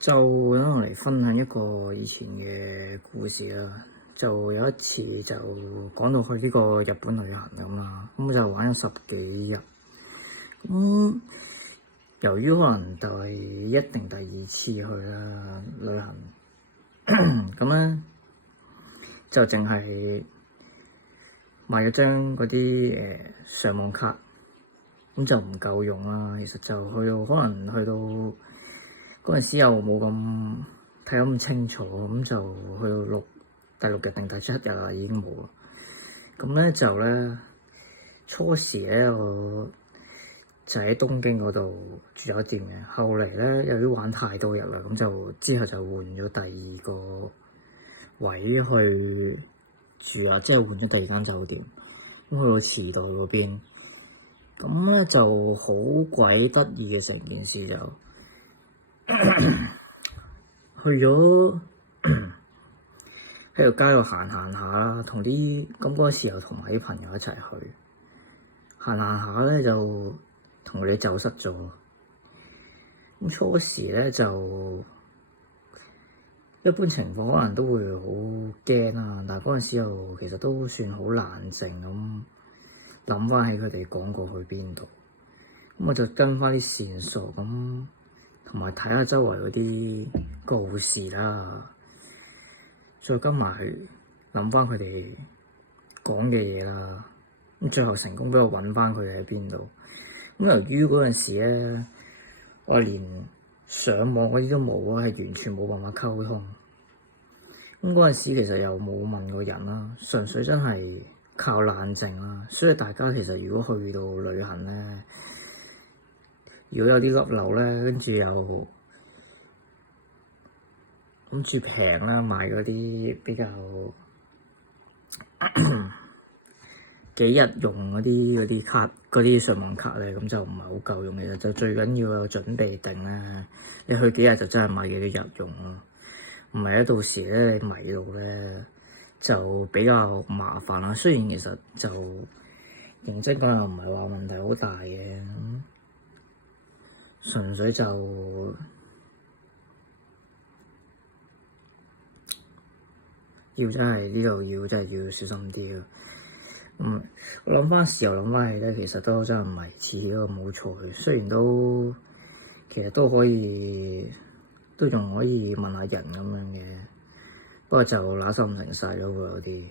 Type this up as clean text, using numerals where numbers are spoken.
就等我嚟分享一個以前嘅故事啦。就有一次就講到去呢個日本旅行咁啦，咁就玩咗10幾日。咁由於可能第一定第二次去啦旅行，咁咧就淨係買咗張嗰啲上網卡，咁就唔夠用啦。其實就去到可能去到嗰陣時又冇咁睇得咁清楚，咁就去到第六日定第7日啦，已經冇啦。咁咧就咧初時咧我就喺東京嗰度住酒店嘅，後嚟咧由於玩太多日啦，咁就之後就換咗第二個位去住啊，即係換咗第二間酒店，咁去到池袋嗰邊。咁咧就好鬼得意嘅成件事就去咗喺條街度行下啦，同啲咁嗰個時候同埋啲朋友一齊去行下咧，就同佢哋走失咗。咁初時咧就一般情況可能都會好驚啦，但係嗰陣時又其實都算好冷靜咁諗翻起佢哋講過去邊度，咁我就跟翻啲線索咁，同埋睇下周圍嗰啲告示啦，再跟埋諗翻佢哋講嘅嘢啦，咁最後成功俾我揾翻佢哋喺邊度。咁由於嗰陣時咧，我連上網嗰啲都冇啊，係完全冇辦法溝通。咁嗰陣時其實又冇問過人啦，純粹真係靠冷靜啦。所以大家其實如果去到旅行咧，如果有啲甩漏咧，跟住又諗住平啦，買嗰啲比較幾日用嗰啲卡嗰啲上網卡咧，咁就唔係好夠用。其實就最緊要有準備定咧，你去幾日就真係買幾多日用咯，唔係咧到時咧你迷路咧就比較麻煩啦。雖然其實就認真講又唔係話問題好大嘅，純粹就要真係呢度要真係要小心啲咯。我諗翻時候諗翻起咧，其實都真係唔係似呢個冇錯嘅。雖然其實都可以，都仲可以問下人咁樣嘅，不過就揦手唔成勢咯，會有啲。